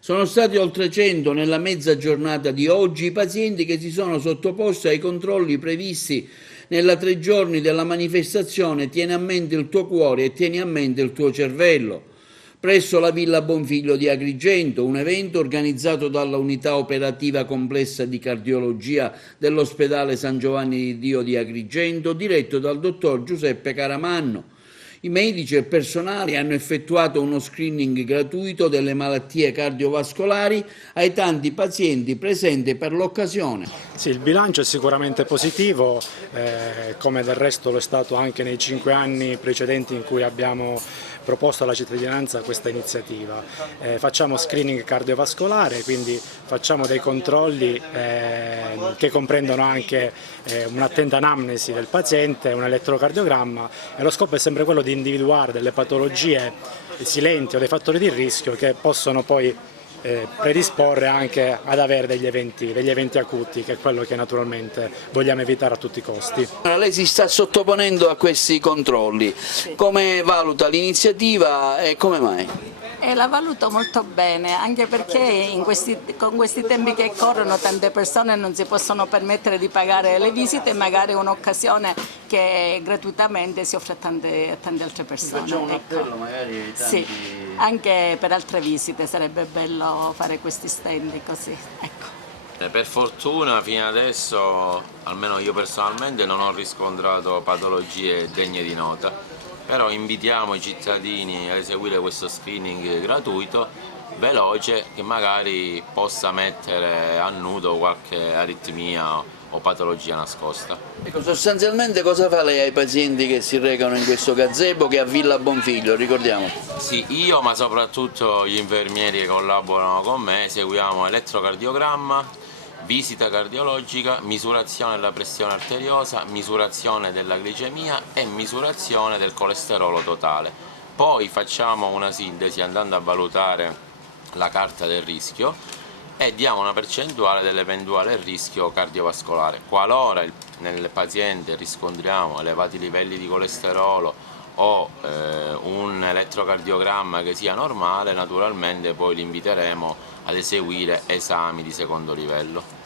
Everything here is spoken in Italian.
Sono stati oltre 100 nella mezza giornata di oggi i pazienti che si sono sottoposti ai controlli previsti nella 3 giorni della manifestazione Tieni a mente il tuo cuore e tieni a mente il tuo cervello presso la Villa Bonfiglio di Agrigento, un evento organizzato dalla Unità Operativa Complessa di Cardiologia dell'Ospedale San Giovanni di Dio di Agrigento, diretto dal dottor Giuseppe Caramanno. I medici e il personale hanno effettuato uno screening gratuito delle malattie cardiovascolari ai tanti pazienti presenti per l'occasione. Sì, il bilancio è sicuramente positivo, come del resto lo è stato anche nei 5 anni precedenti in cui abbiamo proposto alla cittadinanza questa iniziativa. Facciamo screening cardiovascolare, quindi facciamo dei controlli che comprendono anche un'attenta anamnesi del paziente, un elettrocardiogramma, e lo scopo è sempre quello di individuare delle patologie silenti o dei fattori di rischio che possono poi predisporre anche ad avere degli eventi acuti, che è quello che naturalmente vogliamo evitare a tutti i costi. Lei si sta sottoponendo a questi controlli, come valuta l'iniziativa e come mai? La valuto molto bene, anche perché con questi tempi che corrono tante persone non si possono permettere di pagare le visite e magari è un'occasione che gratuitamente si offre a tante altre persone. Facciamo un appello magari ai tanti... Sì, anche per altre visite sarebbe bello fare questi stand così, ecco. Per fortuna fino adesso, almeno io personalmente, non ho riscontrato patologie degne di nota. Però invitiamo i cittadini a eseguire questo screening gratuito, veloce, che magari possa mettere a nudo qualche aritmia o patologia nascosta. Ecco, sostanzialmente cosa fa lei ai pazienti che si recano in questo gazebo che è a Villa Bonfiglio, ricordiamo? Sì, io ma soprattutto gli infermieri che collaborano con me eseguiamo elettrocardiogramma, visita cardiologica, misurazione della pressione arteriosa, misurazione della glicemia e misurazione del colesterolo totale. Poi facciamo una sintesi andando a valutare la carta del rischio e diamo una percentuale dell'eventuale rischio cardiovascolare. Qualora nel paziente riscontriamo elevati livelli di colesterolo o un elettrocardiogramma che sia normale, naturalmente poi li inviteremo ad eseguire esami di secondo livello.